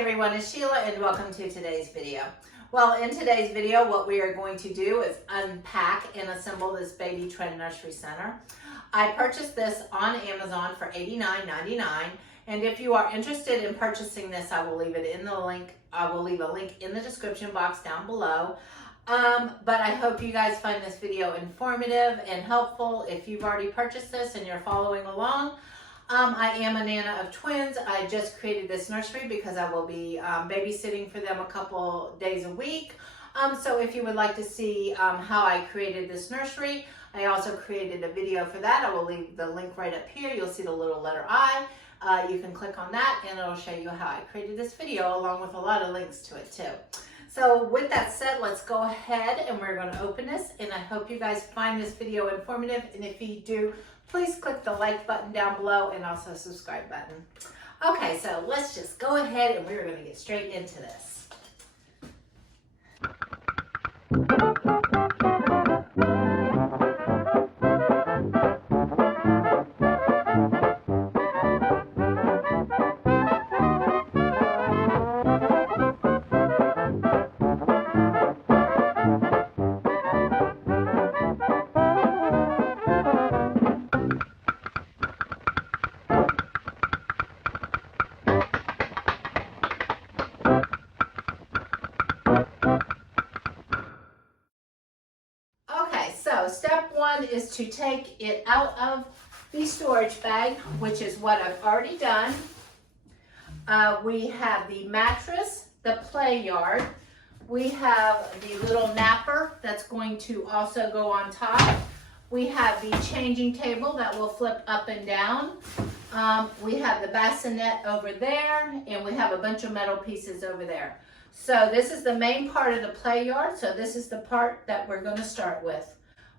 everyone, it's Sheila and welcome to today's video. Well, in today's video, what we are going to do is unpack and assemble this baby trend nursery center. I purchased this on Amazon for $89.99, and if you are interested in purchasing this, I will leave it in the link. I will leave a link in the description box down below. But I hope you guys find this video informative and helpful. If you've already purchased this and you're following along, I am a nana of twins. I just created this nursery because I will be babysitting for them a couple days a week. So if you would like to see how I created this nursery, I also created a video for that. I will leave the link right up here. You'll see the little letter I. You can click on that and it'll show you how I created this video along with a lot of links to it too. So with that said, let's go ahead and we're going to open this, and I hope you guys find this video informative, and if you do, please click the like button down below and also subscribe button. Okay, so let's just go ahead and we're going to get straight into this. So step one is to take it out of the storage bag, which is what I've already done. We have the mattress, the play yard. We have the little napper that's going to also go on top. We have the changing table that will flip up and down. We have the bassinet over there, and we have a bunch of metal pieces over there. So this is the main part of the play yard. So this is the part that we're going to start with.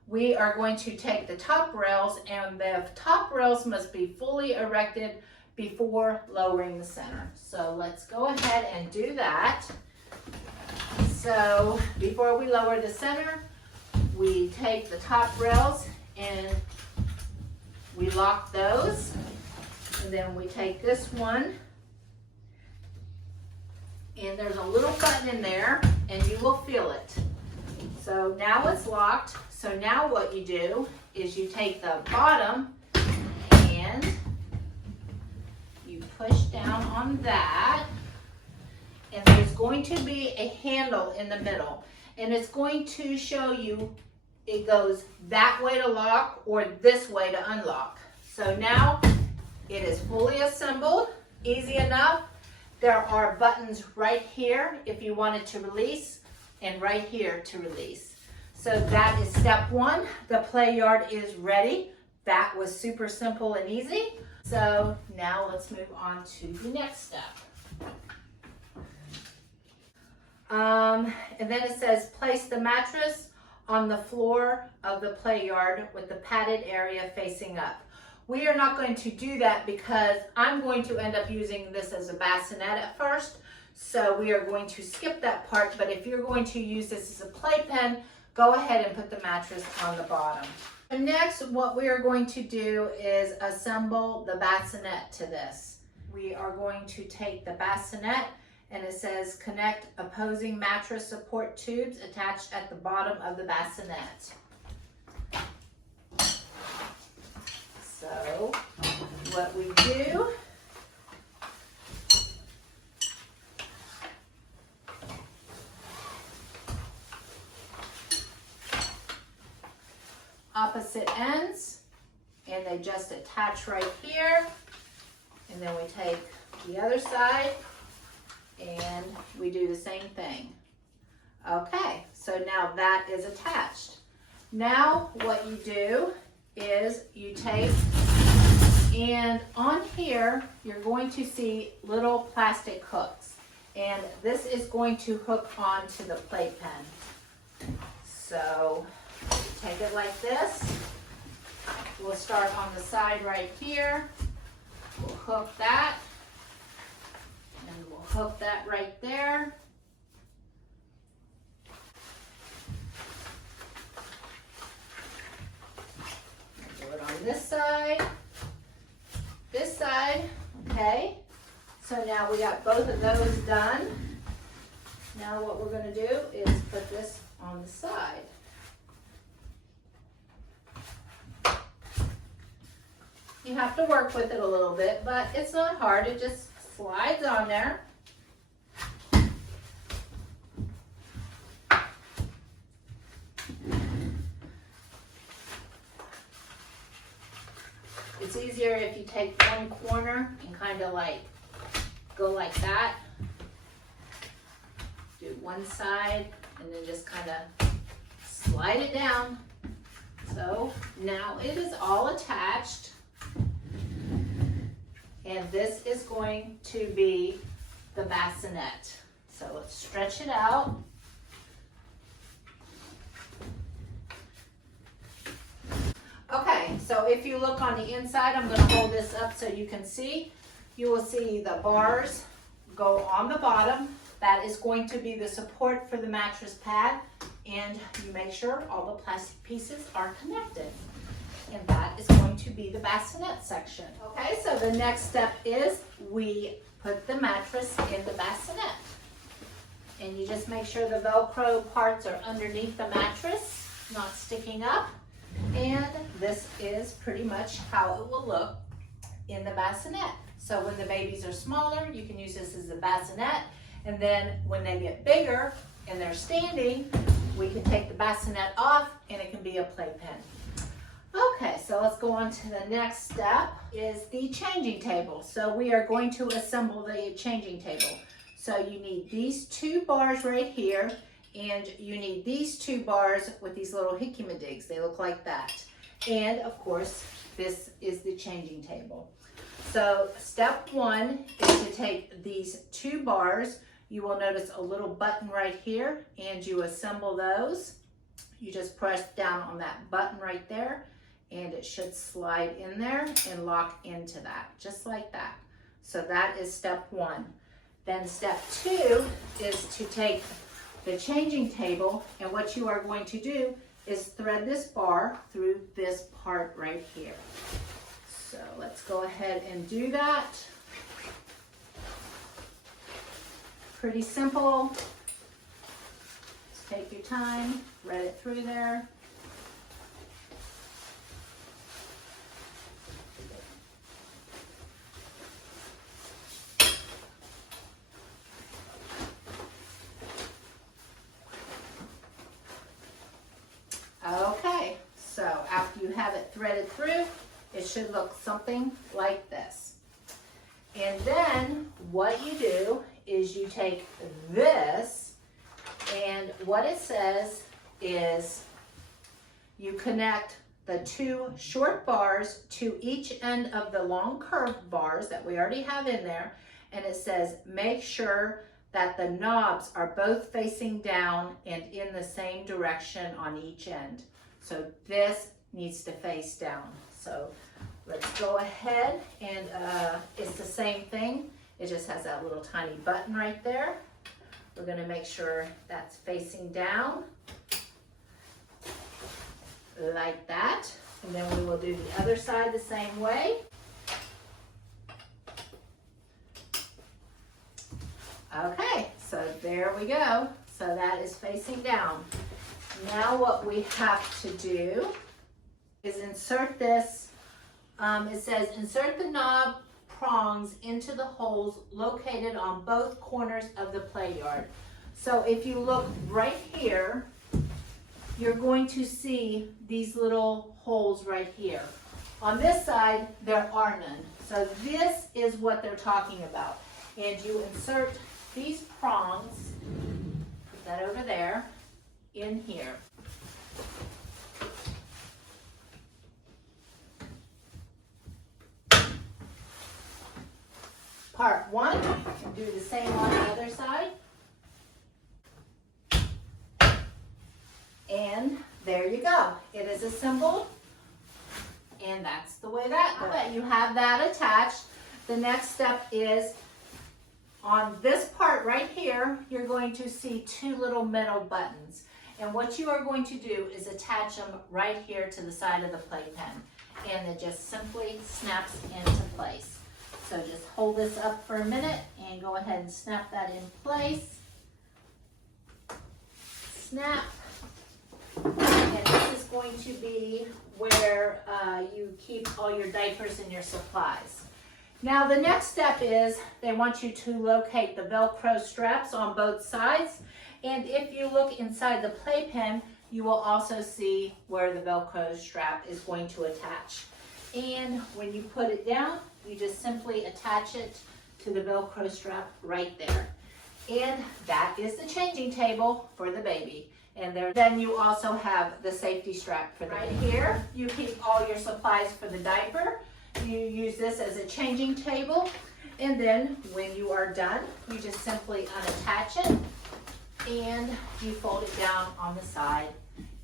We are going to take the top rails, and the top rails must be fully erected before lowering the center. So let's go ahead and do that. So before we lower the center, we take the top rails and we lock those. And then we take this one, and there's a little button in there and you will feel it. So now it's locked. So now what you do is you take the bottom and you push down on that, and there's going to be a handle in the middle, and it's going to show you it goes that way to lock or this way to unlock. So now it is fully assembled, easy enough. There are buttons right here if you wanted to release, and right here to release. So that is step one. The play yard is ready. That was super simple and easy. So now let's move on to the next step. And then it says place the mattress on the floor of the play yard with the padded area facing up. We are not going to do that because I'm going to end up using this as a bassinet at first. So we are going to skip that part, but if you're going to use this as a playpen, go ahead and put the mattress on the bottom. And next, what we are going to do is assemble the bassinet to this. We are going to take the bassinet, and it says connect opposing mattress support tubes attached at the bottom of the bassinet. So what we do, opposite ends, and they just attach right here, and then we take the other side and we do the same thing. Okay, so now that is attached. Now what you do is you take, and on here you're going to see little plastic hooks, and this is going to hook onto the playpen. So take it like this. We'll start on the side right here. We'll hook that, and we'll hook that right there. Do it on this side, okay? So now we got both of those done. Now what we're going to do is put this on the side. You have to work with it a little bit, but it's not hard. It just slides on there. It's easier if you take one corner and kind of like go like that. Do one side and then just kind of slide it down. So now it is all attached. And this is going to be the bassinet. So let's stretch it out. Okay, so if you look on the inside, I'm going to hold this up so you can see. You will see the bars go on the bottom. That is going to be the support for the mattress pad. And you make sure all the plastic pieces are connected. And that is going to be the bassinet section. Okay, so the next step is we put the mattress in the bassinet. And you just make sure the Velcro parts are underneath the mattress, not sticking up. And this is pretty much how it will look in the bassinet. So when the babies are smaller, you can use this as a bassinet. And then when they get bigger and they're standing, we can take the bassinet off and it can be a playpen. Okay, so let's go on to the next step is the changing table. So we are going to assemble the changing table. So you need these two bars right here, and you need these two bars with these little hickey-ma-digs. They look like that. And of course, this is the changing table. So step one is to take these two bars. You will notice a little button right here, and you assemble those. You just press down on that button right there, and it should slide in there and lock into that, just like that. So that is step one. Then step two is to take the changing table, and what you are going to do is thread this bar through this part right here. So let's go ahead and do that. Pretty simple. Just take your time, thread it through there. Okay, so after you have it threaded through, it should look something like this. And then what you do is you take this, and what it says is you connect the two short bars to each end of the long curved bars that we already have in there, and it says make sure that the knobs are both facing down and in the same direction on each end. So this needs to face down. So let's go ahead, and it's the same thing. It just has that little tiny button right there. We're gonna make sure that's facing down like that. And then we will do the other side the same way. Okay, so there we go. So that is facing down. Now what we have to do is insert this. It says insert the knob prongs into the holes located on both corners of the play yard. So if you look right here, you're going to see these little holes right here. On this side, there are none. So this is what they're talking about. And you insert these prongs, put that over there, in here. Part one, and do the same on the other side. And there you go. It is assembled. And that's the way that goes. Okay, you have that attached. The next step is on this part right here, you're going to see two little metal buttons. And what you are going to do is attach them right here to the side of the playpen. And it just simply snaps into place. So just hold this up for a minute and go ahead and snap that in place. Snap. And this is going to be where you keep all your diapers and your supplies. Now the next step is they want you to locate the Velcro straps on both sides. And if you look inside the playpen, you will also see where the Velcro strap is going to attach. And when you put it down, you just simply attach it to the Velcro strap right there. And that is the changing table for the baby. And then you also have the safety strap for the baby. Right here, you keep all your supplies for the diaper. You use this as a changing table. And then when you are done, you just simply unattach it and you fold it down on the side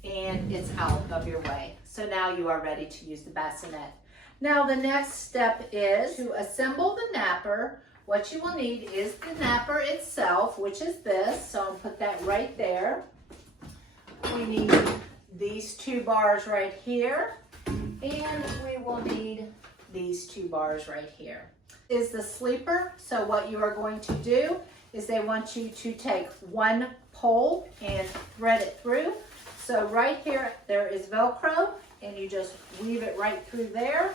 and it's out of your way. So now you are ready to use the bassinet. Now the next step is to assemble the napper. What you will need is the napper itself, which is this. So I'll put that right there. We need these 2 bars right here, and we will need these 2 bars right here. Is the sleeper. So what you are going to do is they want you to take 1 pole and thread it through. So right here there is Velcro, and you just weave it right through there,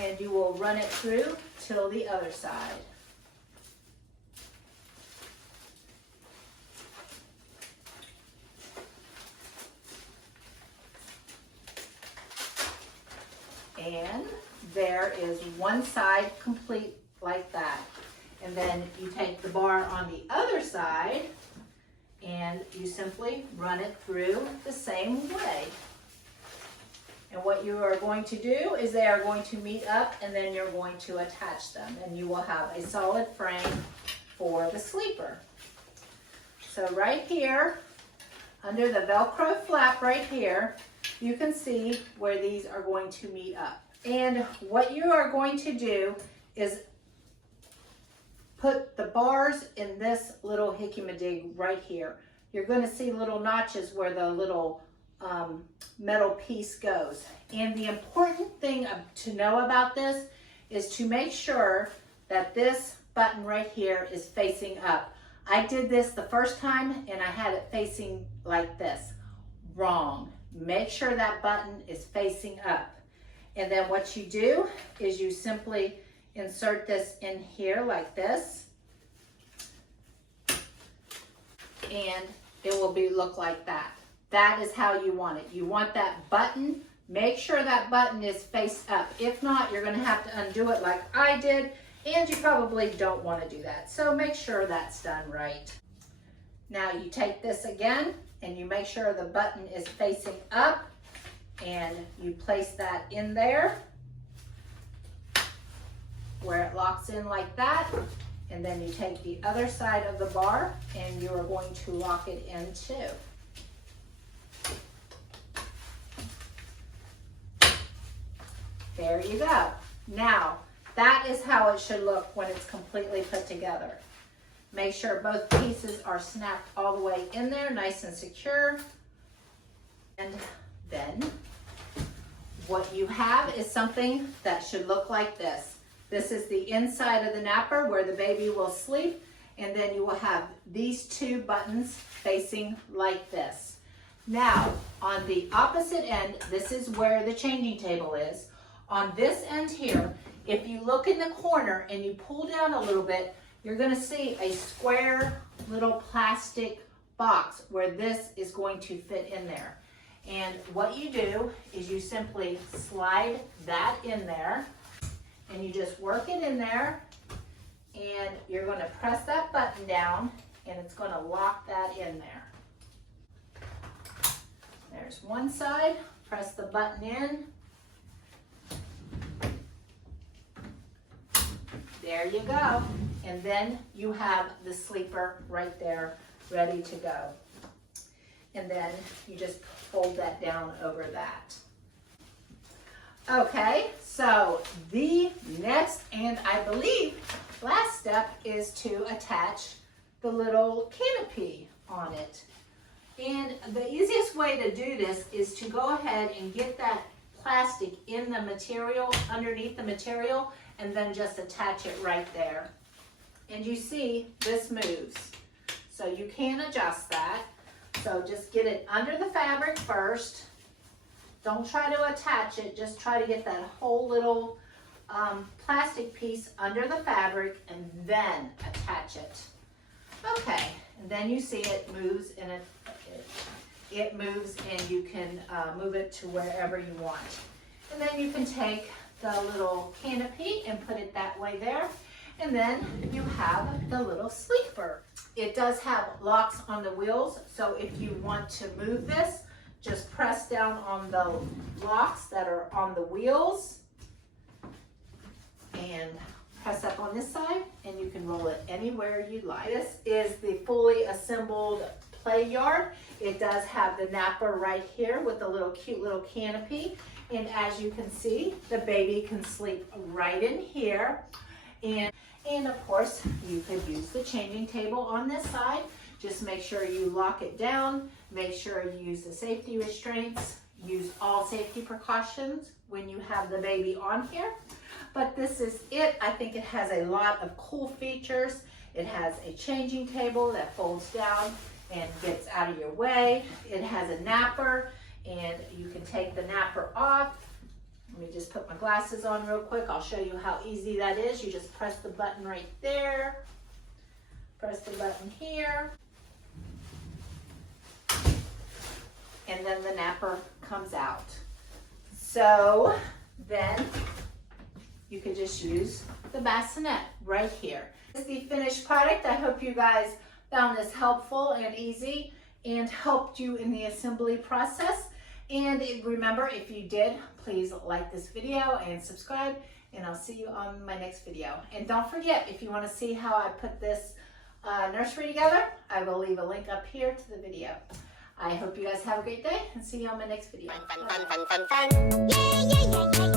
and you will run it through till the other side. And there is one side complete like that. And then you take the bar on the other side and you simply run it through the same way. And what you are going to do is they are going to meet up and then you're going to attach them. And you will have a solid frame for the sleeper. So right here, under the Velcro flap right here, you can see where these are going to meet up. And what you are going to do is put the bars in this little hickey-madig right here. You're going to see little notches where the little metal piece goes. And the important thing to know about this is to make sure that this button right here is facing up. I did this the first time and I had it facing like this. Wrong. Make sure that button is facing up. And then what you do is you simply insert this in here like this. And it will look like that. That is how you want it. You want that button. Make sure that button is face up. If not, you're going to have to undo it like I did. And you probably don't want to do that. So make sure that's done right. Now you take this again and you make sure the button is facing up and you place that in there where it locks in like that. And then you take the other side of the bar and you are going to lock it in too. There you go. Now, that is how it should look when it's completely put together. Make sure both pieces are snapped all the way in there, nice and secure. And then what you have is something that should look like this. This is the inside of the napper where the baby will sleep, and then you will have these 2 buttons facing like this. Now, on the opposite end, this is where the changing table is. On this end here, if you look in the corner and you pull down a little bit, you're going to see a square little plastic box where this is going to fit in there. And what you do is you simply slide that in there and you just work it in there, and you're going to press that button down and it's going to lock that in there. There's one side, press the button in. There you go. And then you have the sleeper right there ready to go. And then you just fold that down over that. Okay, so the next and I believe last step is to attach the little canopy on it. And the easiest way to do this is to go ahead and get that plastic in the material, underneath the material, and then just attach it right there. And you see this moves. So you can adjust that. So just get it under the fabric first. Don't try to attach it, just try to get that whole little plastic piece under the fabric and then attach it. Okay, and then you see it moves and it moves, and you can move it to wherever you want. And then you can take the little canopy and put it that way there. And then you have the little sleeper. It does have locks on the wheels, so if you want to move this, just press down on the locks that are on the wheels and press up on this side, and you can roll it anywhere you like. This is the fully assembled play yard. It does have the napper right here with the little cute little canopy. And as you can see, the baby can sleep right in here. And of course, you could use the changing table on this side. Just make sure you lock it down. Make sure you use the safety restraints. Use all safety precautions when you have the baby on here. But this is it. I think it has a lot of cool features. It has a changing table that folds down and gets out of your way. It has a napper, and you can take the napper off. Let me just put my glasses on real quick. I'll show you how easy that is. You just press the button right there. Press the button here. And then the napper comes out. So then you can just use the bassinet right here. This is the finished product. I hope you guys found this helpful and easy and helped you in the assembly process. And remember, if you did, please like this video and subscribe, and I'll see you on my next video. And don't forget, if you want to see how I put this nursery together, I will leave a link up here to the video. I hope you guys have a great day, and see you on my next video. Fun, fun, fun, fun, fun. Yeah, yeah, yeah, yeah.